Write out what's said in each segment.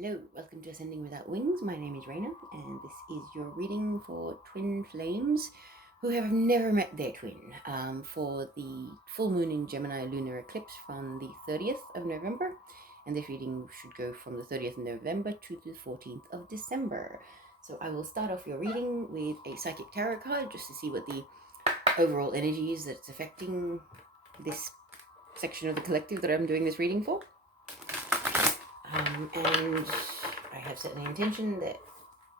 Hello, welcome to Ascending Without Wings. My name is Raina, and this is your reading for twin flames who have never met their twin for the full moon in Gemini Lunar Eclipse from the 30th of November. And this reading should go from the 30th of November to the 14th of December. So I will start off your reading with a psychic tarot card just to see what the overall energy is that's affecting this section of the collective that I'm doing this reading for. And I have set an intention that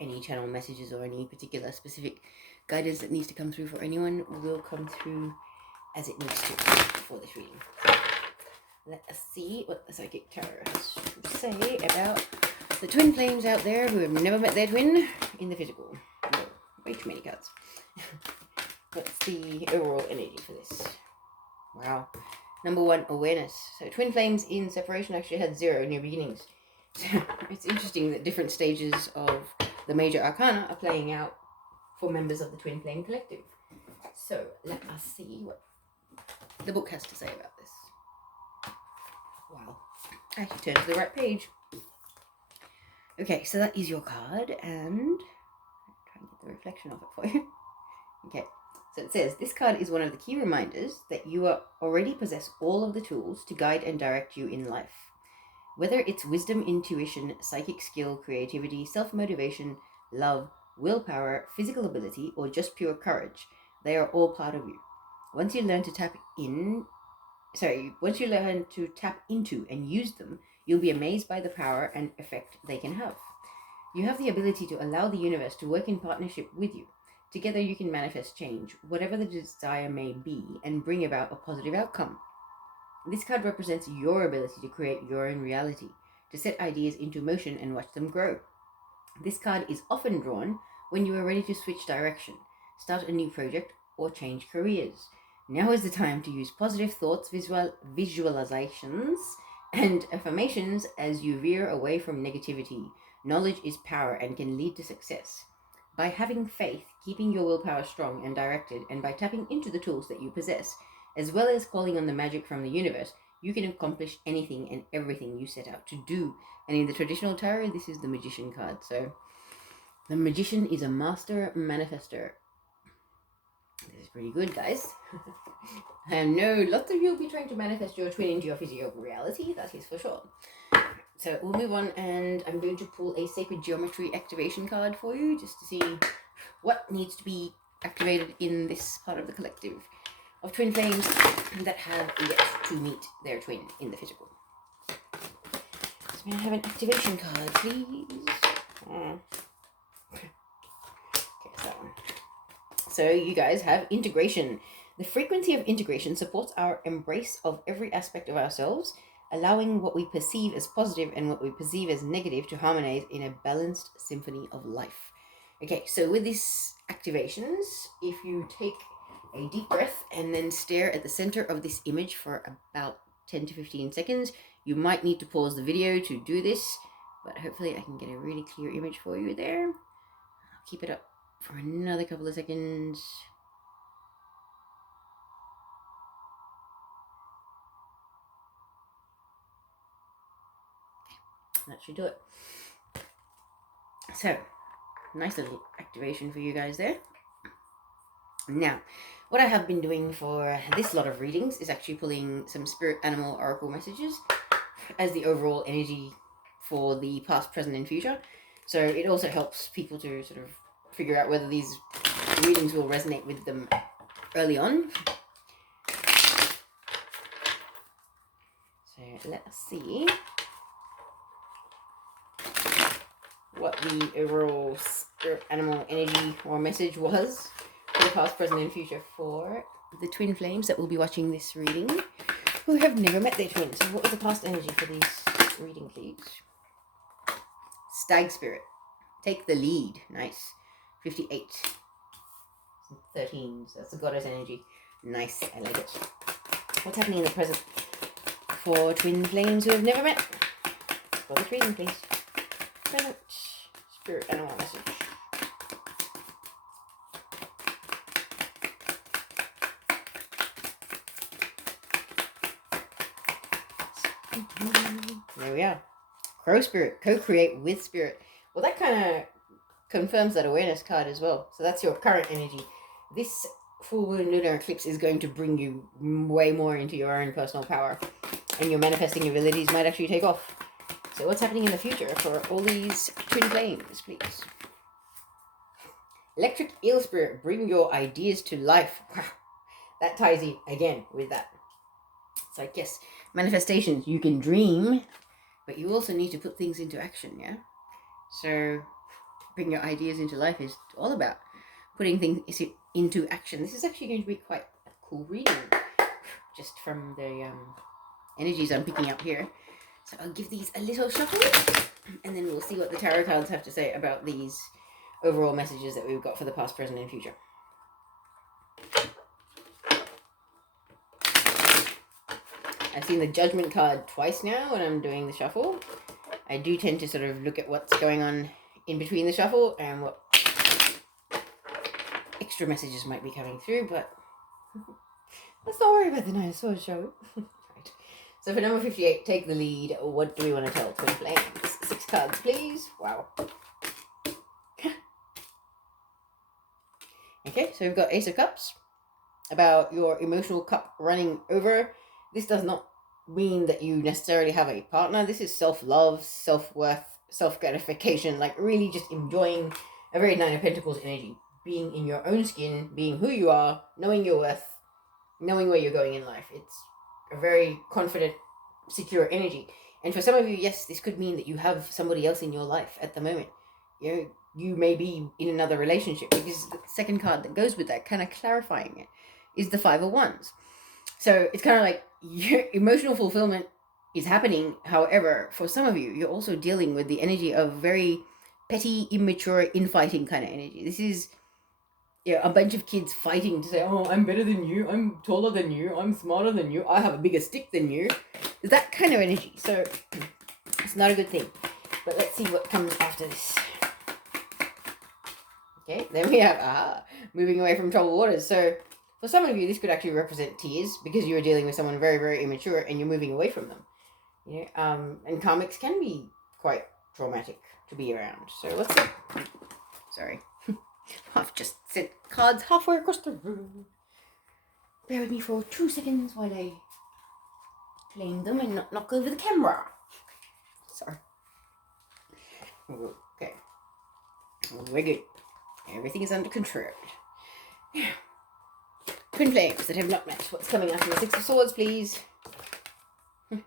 any channel messages or any particular specific guidance that needs to come through for anyone will come through as it needs to for this reading. Let us see what the psychic tarot has to say about the twin flames out there who have never met their twin in the physical. No, way too many cards. What's the overall energy for this? Wow. Number 1, awareness. So twin flames in separation actually had 0 new beginnings. So it's interesting that different stages of the major arcana are playing out for members of the twin flame collective. So let us see what the book has to say about this. Wow. I should turn to the right page. Okay, so that is your card, and I'll try and get the reflection of it for you. Okay. So it says, this card is one of the key reminders that you already possess all of the tools to guide and direct you in life. Whether it's wisdom, intuition, psychic skill, creativity, self-motivation, love, willpower, physical ability, or just pure courage, they are all part of you. Once you learn to tap into and use them, you'll be amazed by the power and effect they can have. You have the ability to allow the universe to work in partnership with you. Together you can manifest change, whatever the desire may be, and bring about a positive outcome. This card represents your ability to create your own reality, to set ideas into motion and watch them grow. This card is often drawn when you are ready to switch direction, start a new project, or change careers. Now is the time to use positive thoughts, visualizations, and affirmations as you veer away from negativity. Knowledge is power and can lead to success. By having faith, keeping your willpower strong and directed, and by tapping into the tools that you possess, as well as calling on the magic from the universe, you can accomplish anything and everything you set out to do. And in the traditional tarot, this is the Magician card. So the Magician is a master manifester. This is pretty good, guys. I know lots of you will be trying to manifest your twin into your physical reality, that is for sure. So we'll move on, and I'm going to pull a Sacred Geometry activation card for you, just to see what needs to be activated in this part of the collective of twin flames that have yet to meet their twin in the physical. So may I have an activation card, please? Okay, that one. So you guys have integration. The frequency of integration supports our embrace of every aspect of ourselves, allowing what we perceive as positive and what we perceive as negative to harmonize in a balanced symphony of life. Okay, so with these activations, if you take a deep breath and then stare at the center of this image for about 10 to 15 seconds, you might need to pause the video to do this, but hopefully I can get a really clear image for you there. I'll keep it up for another couple of seconds. That should do it. So, nice little activation for you guys there. Now, what I have been doing for this lot of readings is actually pulling some spirit animal oracle messages as the overall energy for the past, present, and future. So it also helps people to sort of figure out whether these readings will resonate with them early on. So let us see what the overall spirit animal energy or message was for the past, present, and future for the twin flames that will be watching this reading who have never met their twins. So what was the past energy for this reading, please? Stag spirit. Take the lead. Nice. 58. 13. So that's the goddess energy. Nice. I like it. What's happening in the present for twin flames who have never met? For this reading, please. Present spirit animal message. There we are. Grow spirit, co-create with spirit. Well, that kind of confirms that awareness card as well. So that's your current energy. This full moon lunar eclipse is going to bring you way more into your own personal power, and your manifesting abilities might actually take off. So what's happening in the future for all these twin flames, please? Electric eel spirit, bring your ideas to life. Wow, that ties in again with that. It's like, yes, manifestations, you can dream, but you also need to put things into action, yeah? So bring your ideas into life is all about putting things into action. This is actually going to be quite a cool reading, just from the energies I'm picking up here. So I'll give these a little shuffle, and then we'll see what the tarot cards have to say about these overall messages that we've got for the past, present, and future. I've seen the Judgment card twice now when I'm doing the shuffle. I do tend to sort of look at what's going on in between the shuffle and what extra messages might be coming through, but let's not worry about the Nine of Swords, shall we? Right. So for number 58, take the lead. What do we want to tell twin flames? 6 cards, please. Wow. Okay, so we've got Ace of Cups, about your emotional cup running over. This does not mean that you necessarily have a partner. This is self-love, self-worth, self-gratification, like really just enjoying a very Nine of Pentacles energy. Being in your own skin, being who you are, knowing your worth, knowing where you're going in life. It's a very confident, secure energy. And for some of you, yes, this could mean that you have somebody else in your life at the moment. You may be in another relationship, because the second card that goes with that, kind of clarifying it, is the Five of Wands. So it's kind of like your emotional fulfillment is happening. However, for some of you, you're also dealing with the energy of very petty, immature, infighting kind of energy. This is a bunch of kids fighting to say, oh, I'm better than you, I'm taller than you, I'm smarter than you, I have a bigger stick than you. That kind of energy. So it's not a good thing. But let's see what comes after this. Okay, then we have moving away from troubled waters. So for some of you, this could actually represent tears, because you're dealing with someone very, very immature and you're moving away from them. And karmics can be quite traumatic to be around. So what's it? Sorry. I've just sent cards halfway across the room. Bear with me for 2 seconds while I claim them and not knock over the camera. Sorry. Okay. We're good. Everything is under control. Now, twin flames that have not met. What's coming after the Six of Swords, please?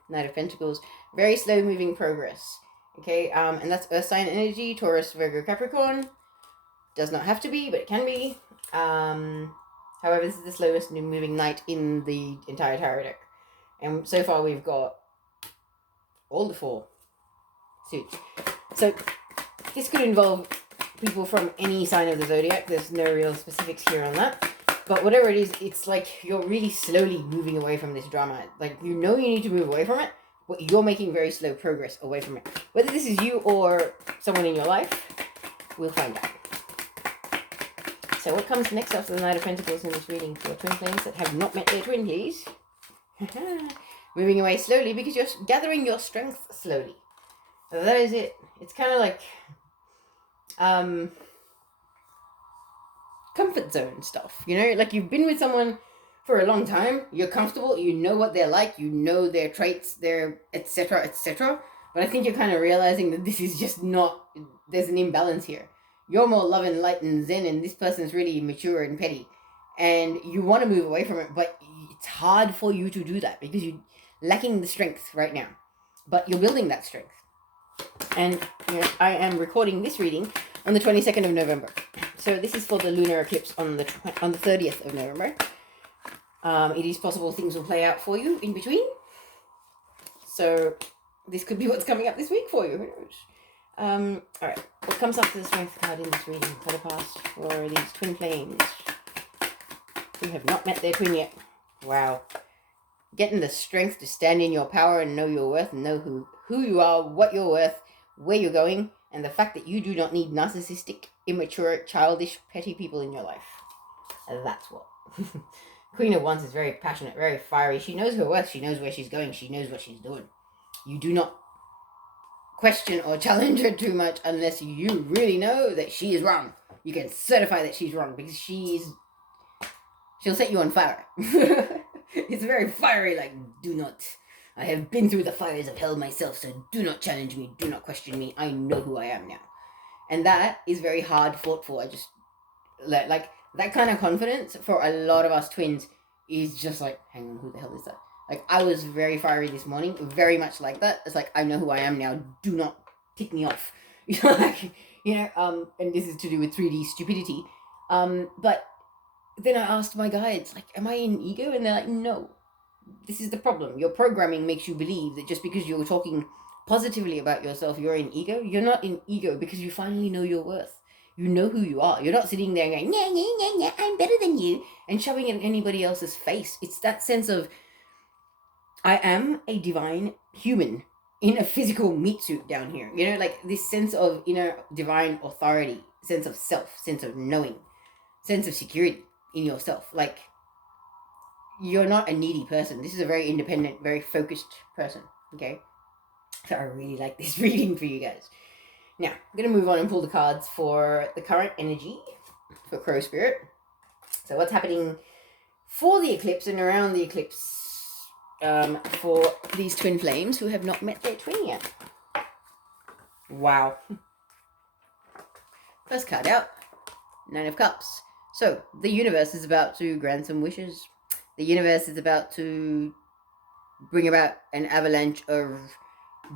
Knight of Pentacles. Very slow moving progress. Okay, and that's Earth sign energy, Taurus, Virgo, Capricorn. Does not have to be, but it can be. However, this is the slowest moving knight in the entire tarot deck. And so far we've got all the 4 suits. So this could involve people from any sign of the zodiac. There's no real specifics here on that. But whatever it is, it's like you're really slowly moving away from this drama. Like, you need to move away from it, but you're making very slow progress away from it. Whether this is you or someone in your life, we'll find out. So what comes next after the Knight of Pentacles in this reading for twin flames that have not met their twin, please? Moving away slowly, because you're gathering your strength slowly. So that is it. It's kind of like comfort zone stuff, like you've been with someone for a long time, you're comfortable, you know what they're like, you know their traits, their etc, etc. But I think you're kind of realizing that this is just not, there's an imbalance here. You're more love and light and zen, and this person's really mature and petty, and you want to move away from it, but it's hard for you to do that because you're lacking the strength right now, but you're building that strength. And I am recording this reading on the 22nd of November. So this is for the lunar eclipse on the 30th of November. It is possible things will play out for you in between. So this could be what's coming up this week for you. Who knows? Alright, what comes after the strength card in this reading for the past for these twin flames who have not met their twin yet? Wow. Getting the strength to stand in your power and know your worth, and know who you are, what you're worth, where you're going, and the fact that you do not need narcissistic, immature, childish, petty people in your life. That's what. Queen of Wands is very passionate, very fiery. She knows her worth. She knows where she's going. She knows what she's doing. You do not question or challenge her too much unless you really know that she is wrong. You can certify that she's wrong because she'll set you on fire. It's very fiery, like, do not. I have been through the fires of hell myself, so do not challenge me, do not question me. I know who I am now. And that is very hard fought for. I just, like, that kind of confidence for a lot of us twins is just like, hang on, who the hell is that? Like, I was very fiery this morning, very much like that. It's like, I know who I am now, do not tick me off. And this is to do with 3D stupidity. But then I asked my guides, like, am I in ego? And they're like, no. This is the problem. Your programming makes you believe that just because you're talking positively about yourself, you're in ego. You're not in ego because you finally know your worth. You know who you are. You're not sitting there going, yeah, I'm better than you, and shoving it in anybody else's face. It's that sense of, I am a divine human in a physical meat suit down here. Like this sense of inner divine authority, sense of self, sense of knowing, sense of security in yourself. Like, you're not a needy person. This is a very independent, very focused person, okay? So I really like this reading for you guys. Now, I'm going to move on and pull the cards for the current energy for Crow Spirit. So what's happening for the eclipse and around the eclipse for these twin flames who have not met their twin yet? Wow. First card out, Nine of Cups. So the universe is about to grant some wishes. The universe is about to bring about an avalanche of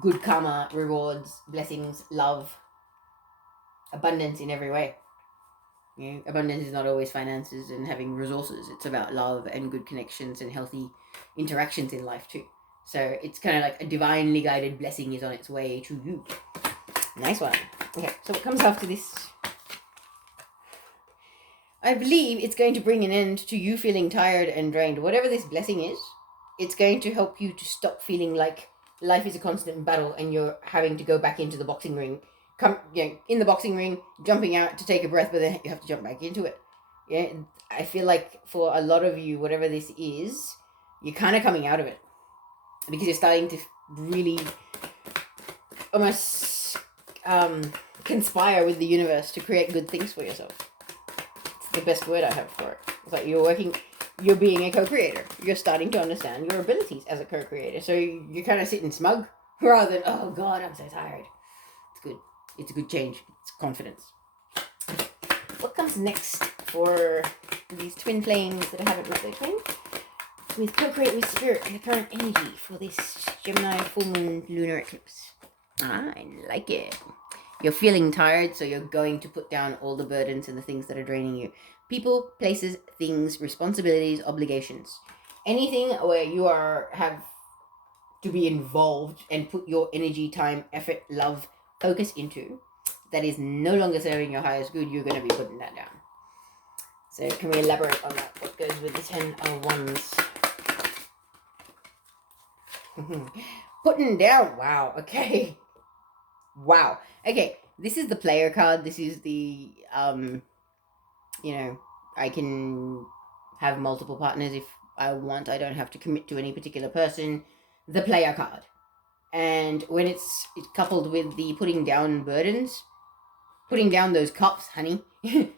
good karma, rewards, blessings, love, abundance in every way. Abundance is not always finances and having resources. It's about love and good connections and healthy interactions in life too. So it's kind of like a divinely guided blessing is on its way to you. Nice one. Okay, so what comes after this? I believe it's going to bring an end to you feeling tired and drained. Whatever this blessing is, it's going to help you to stop feeling like life is a constant battle and you're having to go back into the boxing ring. In the boxing ring, jumping out to take a breath, but then you have to jump back into it. Yeah, I feel like for a lot of you, whatever this is, you're kind of coming out of it because you're starting to really almost conspire with the universe to create good things for yourself. The best word I have for it. It's like you're being a co-creator. You're starting to understand your abilities as a co-creator. So you're kind of sitting smug rather than, oh God, I'm so tired. It's good. It's a good change. It's confidence. What comes next for these twin flames that haven't met their twin? With co-create with spirit and the current energy for this Gemini full moon lunar eclipse. I like it. You're feeling tired, so you're going to put down all the burdens and the things that are draining you. People, places, things, responsibilities, obligations. Anything where you have to be involved and put your energy, time, effort, love, focus into that is no longer serving your highest good, you're going to be putting that down. So can we elaborate on that? What goes with the 10 of Wands? Putting down. Wow. Okay. Wow. Okay, this is the player card. This is the, I can have multiple partners if I want. I don't have to commit to any particular person. The player card. And when it's coupled with the putting down burdens, putting down those cups, honey,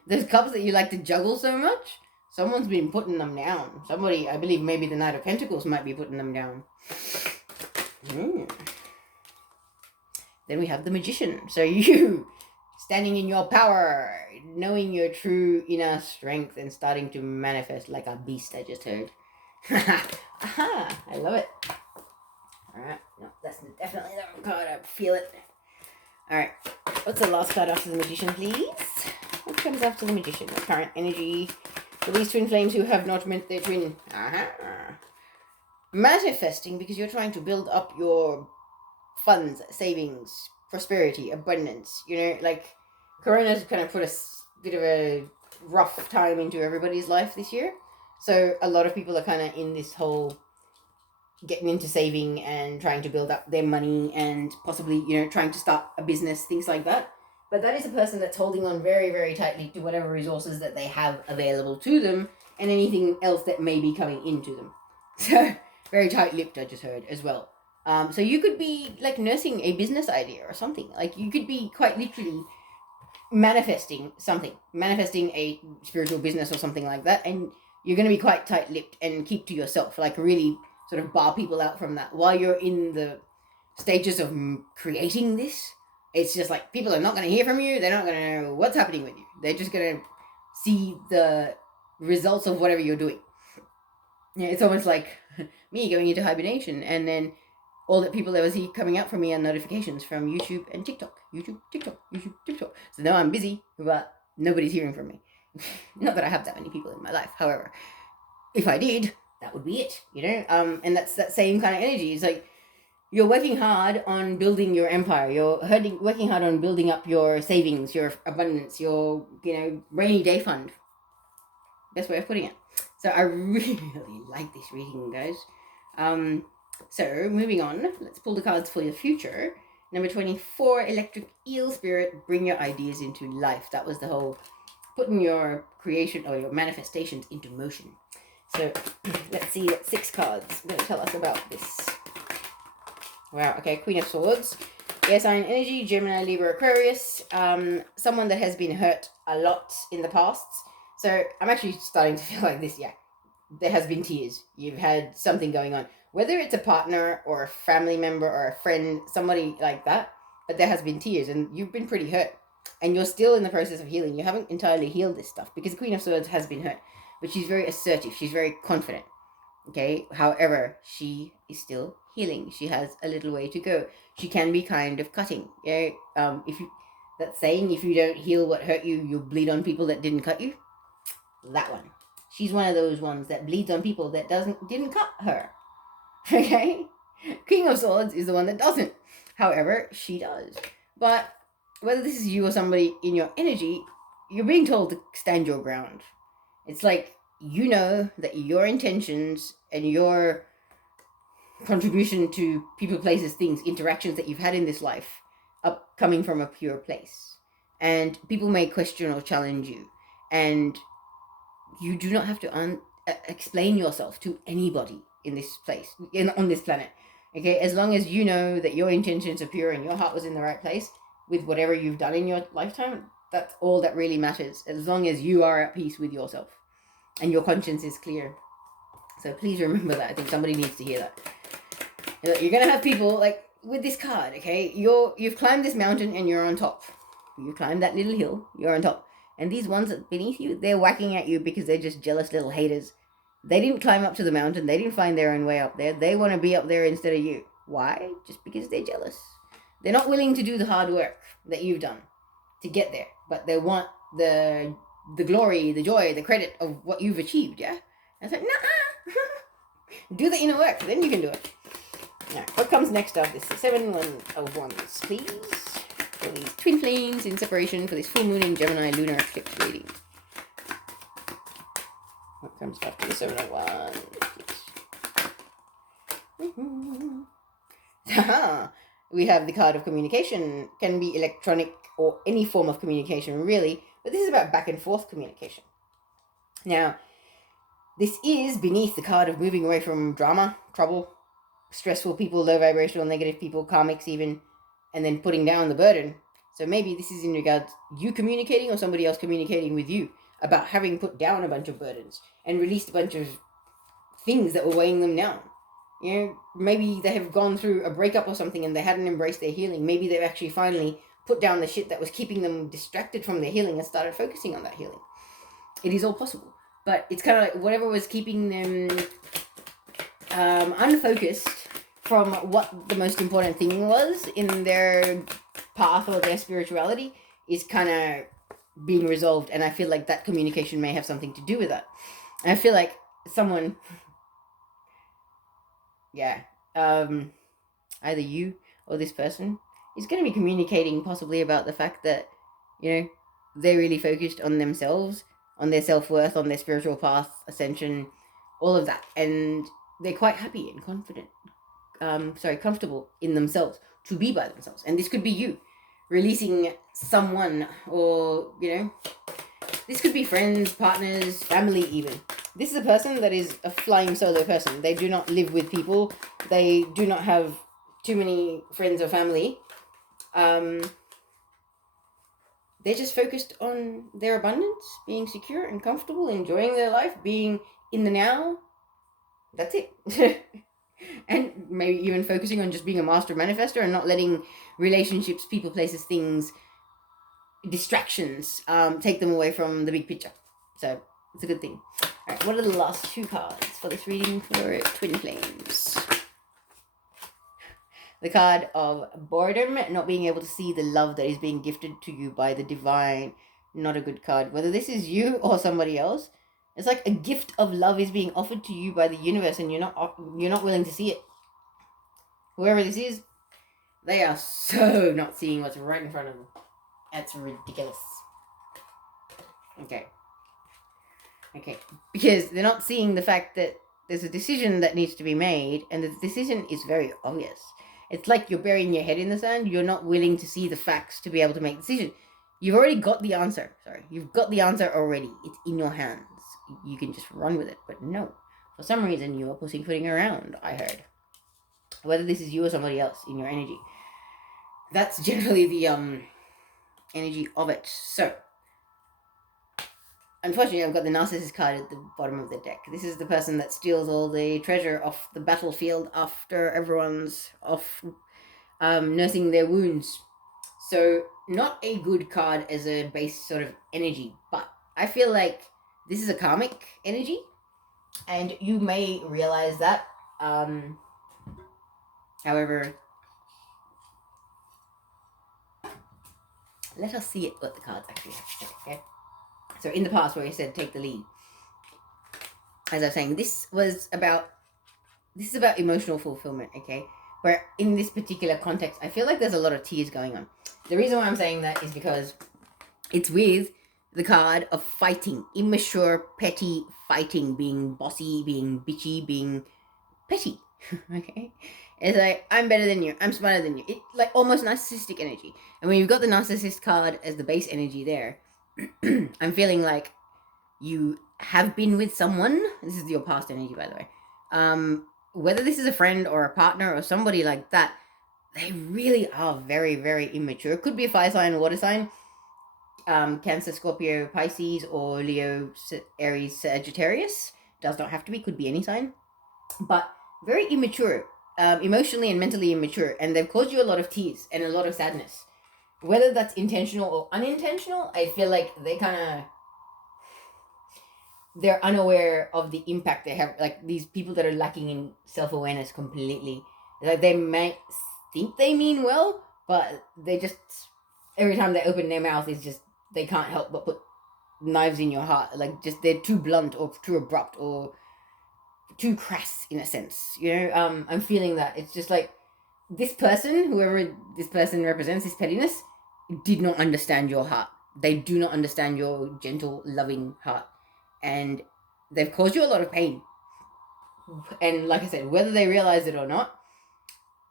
those cups that you like to juggle so much, someone's been putting them down. Somebody, I believe maybe the Knight of Pentacles might be putting them down. Then we have the Magician. So you standing in your power, knowing your true inner strength and starting to manifest like a beast, I just heard. Aha, I love it. All right, no, that's definitely the wrong card. I feel it. All right, what's the last card after the Magician, please? What comes after the Magician? The current energy for these twin flames who have not met their twin. Aha. Manifesting because you're trying to build up your funds, savings, prosperity, abundance. Like Corona's kind of put a bit of a rough time into everybody's life this year. So a lot of people are kind of in this whole getting into saving and trying to build up their money and possibly, trying to start a business, things like that. But that is a person that's holding on very, very tightly to whatever resources that they have available to them and anything else that may be coming into them. So very tight-lipped, I just heard, as well. So you could be like nursing a business idea or something. Like you could be quite literally manifesting something, manifesting a spiritual business or something like that, and you're going to be quite tight-lipped and keep to yourself, like really sort of bar people out from that while you're in the stages of creating this. It's just like people are not going to hear from you. They're not going to know what's happening with you. They're just going to see the results of whatever you're doing. Yeah, it's almost like me going into hibernation, and then all that people ever see coming out from me are notifications from YouTube and TikTok. YouTube, TikTok, YouTube, TikTok. So now I'm busy, but nobody's hearing from me. Not that I have that many people in my life. However, if I did, that would be it, you know? And that's that same kind of energy. It's like you're working hard on building your empire. You're working hard on building up your savings, your abundance, your, rainy day fund. Best way of putting it. So I really like this reading, guys. So moving on, let's pull the cards for your future. Number 24, Electric Eel Spirit, bring your ideas into life. That was the whole putting your creation or your manifestations into motion. So let's see what 6 cards are going to tell us about this. Wow, okay, Queen of Swords. Air sign energy, Gemini, Libra, Aquarius. Someone that has been hurt a lot in the past. So I'm actually starting to feel like this, yeah. There has been tears. You've had something going on. Whether it's a partner or a family member or a friend, somebody like that, but there has been tears and you've been pretty hurt. And you're still in the process of healing. You haven't entirely healed this stuff because the Queen of Swords has been hurt. But she's very assertive. She's very confident. Okay? However, she is still healing. She has a little way to go. She can be kind of cutting. Yeah? That saying, if you don't heal what hurt you, you'll bleed on people that didn't cut you. That one. She's one of those ones that bleeds on people that didn't cut her. Okay? King of Swords is the one that doesn't. However, she does. But whether this is you or somebody in your energy, you're being told to stand your ground. It's like you know that your intentions and your contribution to people, places, things, interactions that you've had in this life are coming from a pure place. And people may question or challenge you. And you do not have to explain yourself to anybody in this place, on this planet. Okay, as long as you know that your intentions are pure and your heart was in the right place with whatever you've done in your lifetime, that's all that really matters. As long as you are at peace with yourself and your conscience is clear. So please remember that. I think somebody needs to hear that. You're gonna have people like with this card. Okay, you've climbed this mountain and you're on top. You climbed that little hill. You're on top. And these ones beneath you, they're whacking at you because they're just jealous little haters. They didn't climb up to the mountain. They didn't find their own way up there. They want to be up there instead of you. Why? Just because they're jealous. They're not willing to do the hard work that you've done to get there. But they want the glory, the joy, the credit of what you've achieved, yeah? And it's like, nah. Do the inner work, then you can do it. Now, what comes next up? This 7 of Wands, please. For these twin flames in separation for this full moon in Gemini Lunar Eclipse reading. What comes after the 7 of Wands, please? We have the card of communication. Can be electronic or any form of communication, really. But this is about back and forth communication. Now, this is beneath the card of moving away from drama, trouble, stressful people, low vibrational, negative people, karmics even, and then putting down the burden. So maybe this is in regards you communicating or somebody else communicating with you about having put down a bunch of burdens and released a bunch of things that were weighing them down. You know, maybe they have gone through a breakup or something and they hadn't embraced their healing. Maybe they've actually finally put down the shit that was keeping them distracted from their healing and started focusing on that healing. It is all possible. But it's kind of like whatever was keeping them unfocused from what the most important thing was in their path or their spirituality is kind of being resolved. And I feel like that communication may have something to do with that. And I feel like someone, either you or this person is going to be communicating possibly about the fact that, they're really focused on themselves, on their self-worth, on their spiritual path, ascension, all of that. And they're quite happy and comfortable in themselves to be by themselves. And this could be you releasing someone, or, this could be friends, partners, family even. This is a person that is a flying solo person. They do not live with people. They do not have too many friends or family, they're just focused on their abundance, being secure and comfortable, enjoying their life, being in the now. That's it. And maybe even focusing on just being a master manifester and not letting relationships, people, places, things, distractions take them away from the big picture. So it's a good thing. All right, what are the last two cards for this reading for twin flames? The card of boredom, not being able to see the love that is being gifted to you by the divine. Not a good card. Whether this is you or somebody else, it's like a gift of love is being offered to you by the universe, and you're not willing to see it. Whoever this is, they are so not seeing what's right in front of them. That's ridiculous. Okay. Because they're not seeing the fact that there's a decision that needs to be made, and the decision is very obvious. It's like you're burying your head in the sand. You're not willing to see the facts to be able to make a decision. You've already got the answer. You've got the answer already. It's in your hands. You can just run with it. But no, for some reason you are pussyfooting around, I heard. Whether this is you or somebody else in your energy. That's generally the energy of it. So, unfortunately, I've got the narcissist card at the bottom of the deck. This is the person that steals all the treasure off the battlefield after everyone's off nursing their wounds. So, not a good card as a base sort of energy, but I feel like this is a karmic energy, and you may realize that. However, let us see what the cards actually have to say, okay? So in the past where you said take the lead, as I was saying, this is about emotional fulfillment, okay? Where in this particular context, I feel like there's a lot of tears going on. The reason why I'm saying that is because it's with the card of fighting, immature, petty fighting, being bossy, being bitchy, being petty, okay? It's like, I'm better than you, I'm smarter than you. It's like almost narcissistic energy. And when you've got the narcissist card as the base energy there, I'm feeling like you have been with someone. This is your past energy, by the way. Whether this is a friend or a partner or somebody like that, they really are very, very immature. It could be a fire sign, water sign, Cancer, Scorpio, Pisces, or Leo, Aries, Sagittarius. Does not have to be, could be any sign. But very immature, emotionally and mentally immature, and they've caused you a lot of tears and a lot of sadness. Whether that's intentional or unintentional, I feel like they're unaware of the impact they have. Like these people that are lacking in self-awareness completely. Like they might think they mean well, but they just, every time they open their mouth, is just, they can't help but put knives in your heart. Like just, they're too blunt or too abrupt or too crass in a sense. You know, I'm feeling that. It's just like, this person, whoever this person represents, this pettiness, did not understand your heart. They do not understand your gentle, loving heart. And they've caused you a lot of pain. And like I said, whether they realize it or not,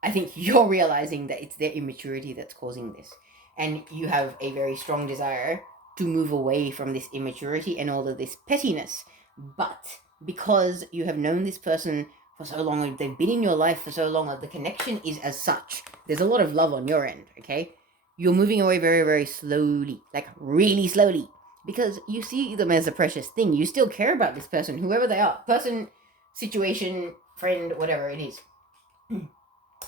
I think you're realizing that it's their immaturity that's causing this. And you have a very strong desire to move away from this immaturity and all of this pettiness. But because you have known this person for so long, they've been in your life for so long, the connection is as such. There's a lot of love on your end, okay? You're moving away very, very slowly, like really slowly, because you see them as a precious thing. You still care about this person, whoever they are, person, situation, friend, whatever it is.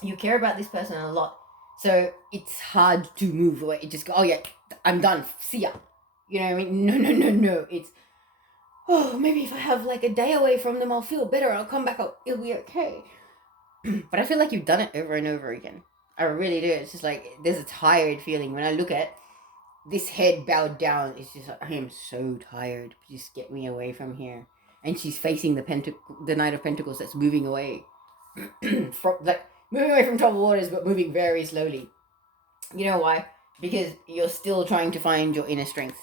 You care about this person a lot. So it's hard to move away. It just go, oh yeah, I'm done, see ya. You know what I mean? No. It's, oh, maybe if I have like a day away from them, I'll feel better. I'll come back, it'll be okay. But I feel like you've done it over and over again. I really do. It's just like, there's a tired feeling. When I look at this head bowed down, it's just like, I am so tired. Just get me away from here. And she's facing the Knight of Pentacles that's moving away. Moving away from troubled waters, but moving very slowly. You know why? Because you're still trying to find your inner strength.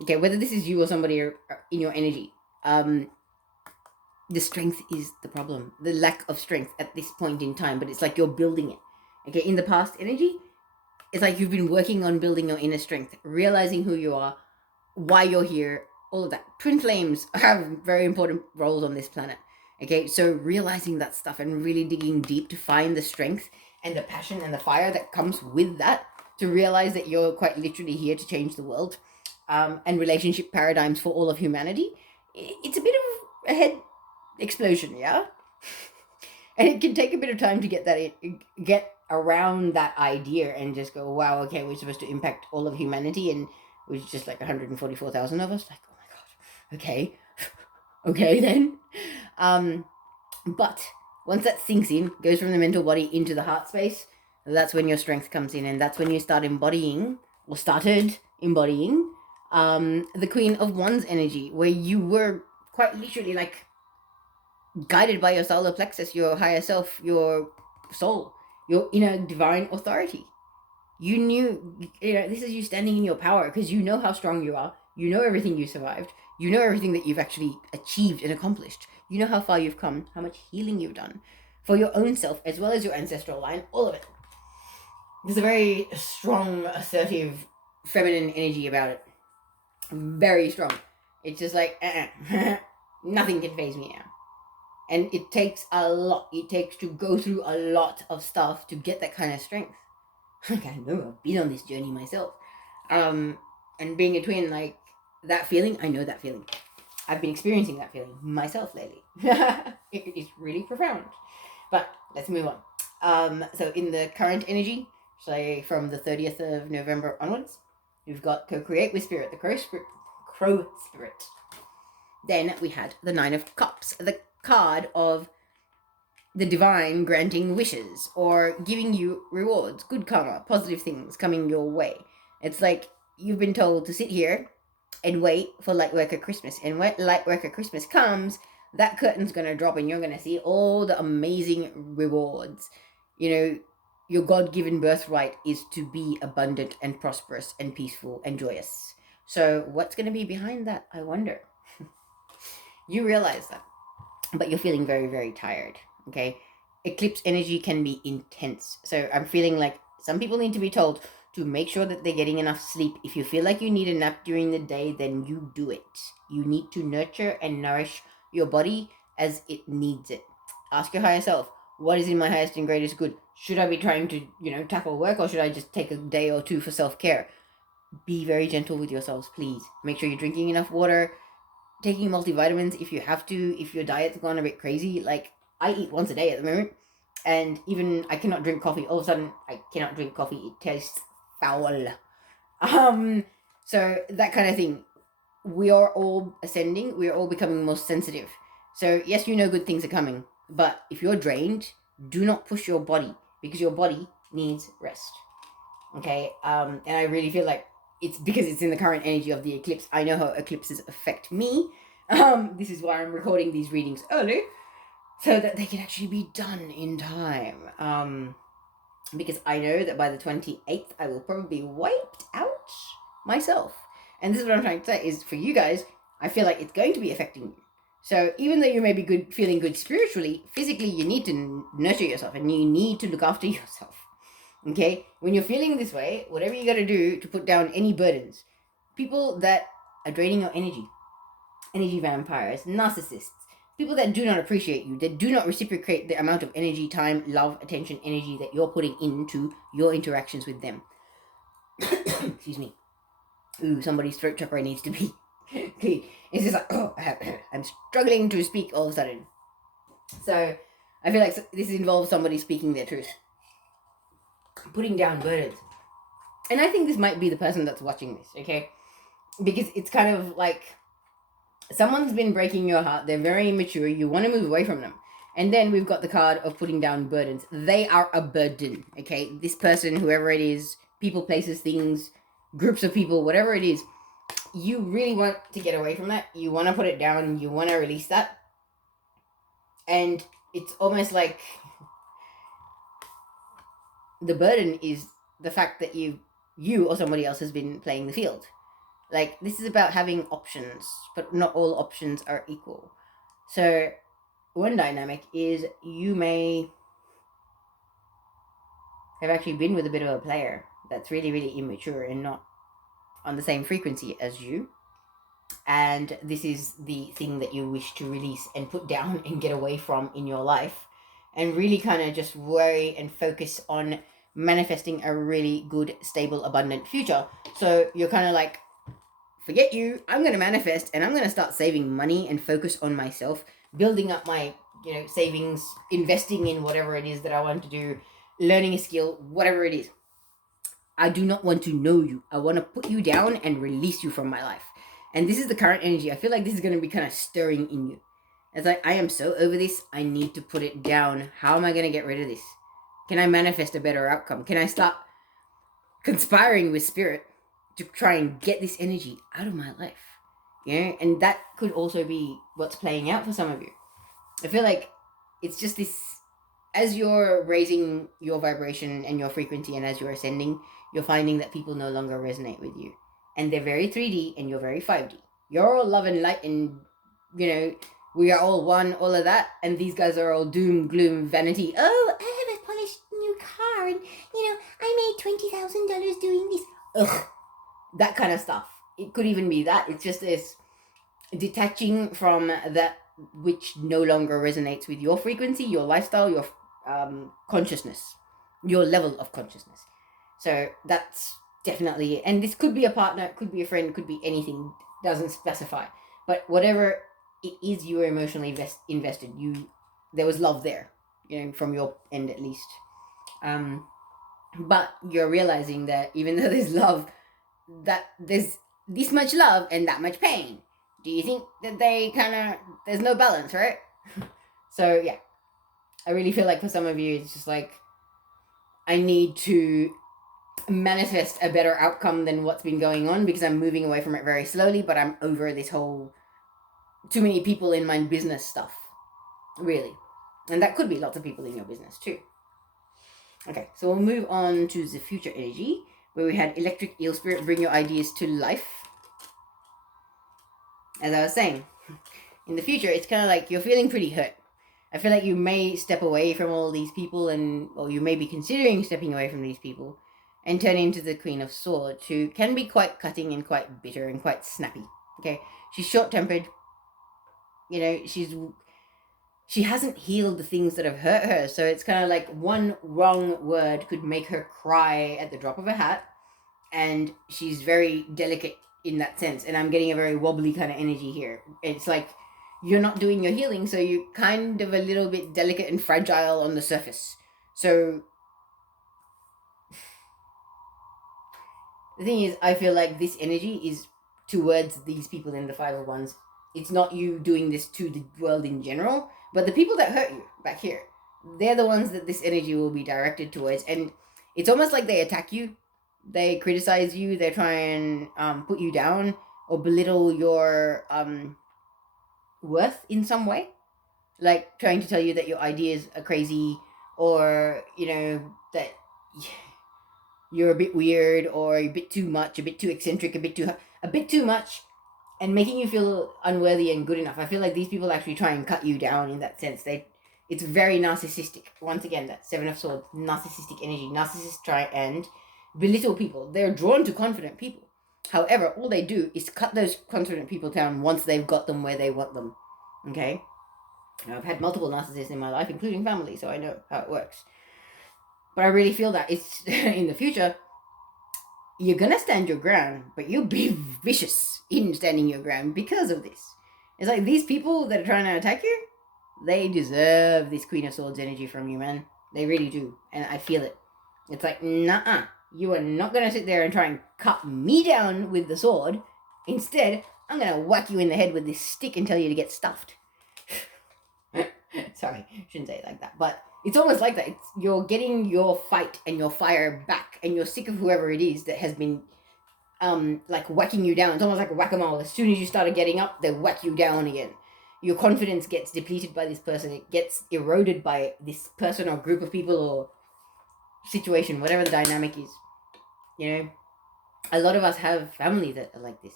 Okay, whether this is you or somebody in your energy, the strength is the problem. The lack of strength at this point in time, but it's like you're building it. Okay, in the past energy, it's like you've been working on building your inner strength, realizing who you are, why you're here, all of that. Twin flames have very important roles on this planet. Okay, so realizing that stuff and really digging deep to find the strength and the passion and the fire that comes with that, to realize that you're quite literally here to change the world, and relationship paradigms for all of humanity. It's a bit of a head explosion, yeah? And it can take a bit of time to get around that idea and just go, wow, okay, we're supposed to impact all of humanity, and we're just like 144,000 of us. Like, oh my god, okay, okay then. But once that sinks in, goes from the mental body into the heart space, that's when your strength comes in, and that's when you start embodying, or started embodying, the Queen of Wands energy, where you were quite literally like guided by your solar plexus, your higher self, your soul, your inner divine authority. You knew, this is you standing in your power, because you know how strong you are. You know everything you survived. You know everything that you've actually achieved and accomplished. You know how far you've come, how much healing you've done for your own self, as well as your ancestral line, all of it. There's a very strong, assertive, feminine energy about it. Very strong. It's just like, nothing can faze me now. And it takes a lot. It takes to go through a lot of stuff to get that kind of strength. Like, I know, I've been on this journey myself. And being a twin, like, that feeling, I know that feeling. I've been experiencing that feeling myself lately. It is really profound. But let's move on. So in the current energy, say from the 30th of November onwards, we've got co-create with spirit, the crow spirit. Then we had the 9 of Cups, the card of the divine granting wishes or giving you rewards, good karma, positive things coming your way. It's like you've been told to sit here and wait for Lightworker Christmas. And when Lightworker Christmas comes, that curtain's going to drop and you're going to see all the amazing rewards. Your God-given birthright is to be abundant and prosperous and peaceful and joyous. So what's going to be behind that, I wonder? You realize that, but you're feeling very, very tired, okay? Eclipse energy can be intense. So I'm feeling like some people need to be told to make sure that they're getting enough sleep. If you feel like you need a nap during the day, then you do it. You need to nurture and nourish your body as it needs it. Ask your higher self, what is in my highest and greatest good? Should I be trying to, tackle work, or should I just take a day or two for self-care? Be very gentle with yourselves, please. Make sure you're drinking enough water, taking multivitamins if you have to, if your diet's gone a bit crazy. Like, I eat once a day at the moment, and even I cannot drink coffee. All of a sudden, I cannot drink coffee. It tastes foul. So that kind of thing. We are all ascending. We are all becoming more sensitive. So yes, good things are coming, but if you're drained, do not push your body, because your body needs rest. Okay? And I really feel like it's because it's in the current energy of the eclipse. I know how eclipses affect me. This is why I'm recording these readings early, so that they can actually be done in time. Because I know that by the 28th, I will probably be wiped out myself. And this is what I'm trying to say, is for you guys, I feel like it's going to be affecting you. So even though you may be feeling good spiritually, physically, you need to nurture yourself, and you need to look after yourself. Okay? When you're feeling this way, whatever you got to do to put down any burdens, people that are draining your energy vampires, narcissists, people that do not appreciate you, that do not reciprocate the amount of energy, time, love, attention, energy that you're putting into your interactions with them. Excuse me. Ooh, somebody's throat chakra needs to be clean. It's just like, I'm struggling to speak all of a sudden. So I feel like this involves somebody speaking their truth, putting down burdens. And I think this might be the person that's watching this, okay? Because it's kind of like someone's been breaking your heart. They're very immature. You want to move away from them. And then we've got the card of putting down burdens. They are a burden, okay? This person, whoever it is, people, places, things, groups of people, whatever it is, you really want to get away from that. You want to put it down. You want to release that. And it's almost like the burden is the fact that you or somebody else has been playing the field. Like, this is about having options, but not all options are equal. So one dynamic is you may have actually been with a bit of a player that's really, really immature and not on the same frequency as you. And this is the thing that you wish to release and put down and get away from in your life. and really kind of just worry and focus on manifesting a really good, stable, abundant future. So you're kind of like, forget you, I'm going to manifest and I'm going to start saving money and focus on myself, building up my, savings, investing in whatever it is that I want to do, learning a skill, whatever it is. I do not want to know you. I want to put you down and release you from my life. And this is the current energy. I feel like this is going to be kind of stirring in you. It's like, I am so over this. I need to put it down. How am I going to get rid of this? Can I manifest a better outcome? Can I start conspiring with spirit to try and get this energy out of my life? And that could also be what's playing out for some of you. I feel like it's just this, as you're raising your vibration and your frequency, and as you're ascending, you're finding that people no longer resonate with you. And they're very 3D and you're very 5D. You're all love and light and, we are all one, all of that. And these guys are all doom, gloom, vanity. Oh, I have a polished new car and, I made $20,000 doing this. Ugh. That kind of stuff. It could even be that. It's just this detaching from that which no longer resonates with your frequency, your lifestyle, your consciousness, your level of consciousness. So that's definitely, and this could be a partner, could be a friend, could be anything, doesn't specify. But whatever it is you were emotionally invested, there was love there, from your end at least. But you're realizing that even though there's love, that there's this much love and that much pain. Do you think that there's no balance, right? So yeah, I really feel like for some of you, it's just like, I need to manifest a better outcome than what's been going on, because I'm moving away from it very slowly, but I'm over this whole too many people in my business stuff, really. And that could be lots of people in your business too. Okay, so we'll move on to the future energy, where we had electric eel spirit, bring your ideas to life. As I was saying, in the future, it's kind of like you're feeling pretty hurt. I feel like you may step away from all these people, or you may be considering stepping away from these people and turn into the Queen of Swords, who can be quite cutting and quite bitter and quite snappy. Okay, she's short-tempered. She hasn't healed the things that have hurt her, so it's kind of like one wrong word could make her cry at the drop of a hat, and she's very delicate in that sense, and I'm getting a very wobbly kind of energy here. It's like you're not doing your healing, so you're kind of a little bit delicate and fragile on the surface. So the thing is, I feel like this energy is towards these people in the Five of Wands. It's not you doing this to the world in general, but the people that hurt you back here, they're the ones that this energy will be directed towards. And it's almost like they attack you, they criticize you, they try and put you down or belittle your worth in some way, like trying to tell you that your ideas are crazy, or that you're a bit weird, or a bit too much, a bit too eccentric, a bit too much, and making you feel unworthy and good enough. I feel like these people actually try and cut you down in that sense. It's very narcissistic. Once again, that Seven of Swords, narcissistic energy. Narcissists try and belittle people. They're drawn to confident people. However, all they do is cut those confident people down once they've got them where they want them. Okay? Now, I've had multiple narcissists in my life, including family, so I know how it works. But I really feel that it's in the future, you're gonna stand your ground, but you'll be vicious in standing your ground because of this. It's like these people that are trying to attack you, they deserve this Queen of Swords energy from you, man. They really do. And I feel it. It's like, nah, you are not gonna sit there and try and cut me down with the sword. Instead, I'm gonna whack you in the head with this stick and tell you to get stuffed. Sorry, shouldn't say it like that. But it's almost like that. You're getting your fight and your fire back, and you're sick of whoever it is that has been like whacking you down. It's almost like a whack-a-mole. As soon as you started getting up, they whack you down again. Your confidence gets depleted by this person. It gets eroded by this person or group of people or situation, whatever the dynamic is. A lot of us have family that are like this,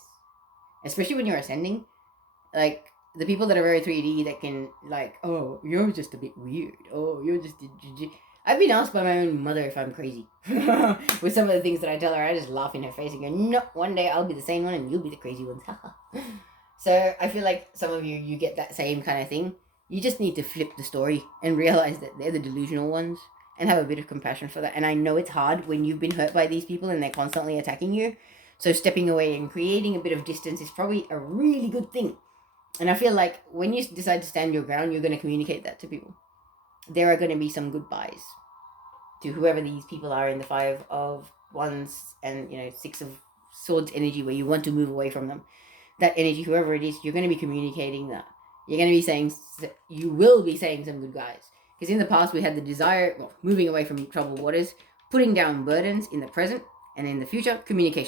especially when you're ascending. Like the people that are very 3D that can like, oh, you're just a bit weird. Oh, you're just I've been asked by my own mother if I'm crazy. With some of the things that I tell her, I just laugh in her face and go, no, one day I'll be the sane one and you'll be the crazy ones. So I feel like some of you get that same kind of thing. You just need to flip the story and realize that they're the delusional ones and have a bit of compassion for that. And I know it's hard when you've been hurt by these people and they're constantly attacking you. So stepping away and creating a bit of distance is probably a really good thing. And I feel like when you decide to stand your ground, you're going to communicate that to people. There are going to be some goodbyes to whoever these people are in the Five of Wands and, Six of Swords energy, where you want to move away from them. That energy, whoever it is, you're going to be communicating that. You're going to be saying, you will be saying some good guys. Because in the past, we had the desire, moving away from troubled waters, putting down burdens in the present, and in the future, communication.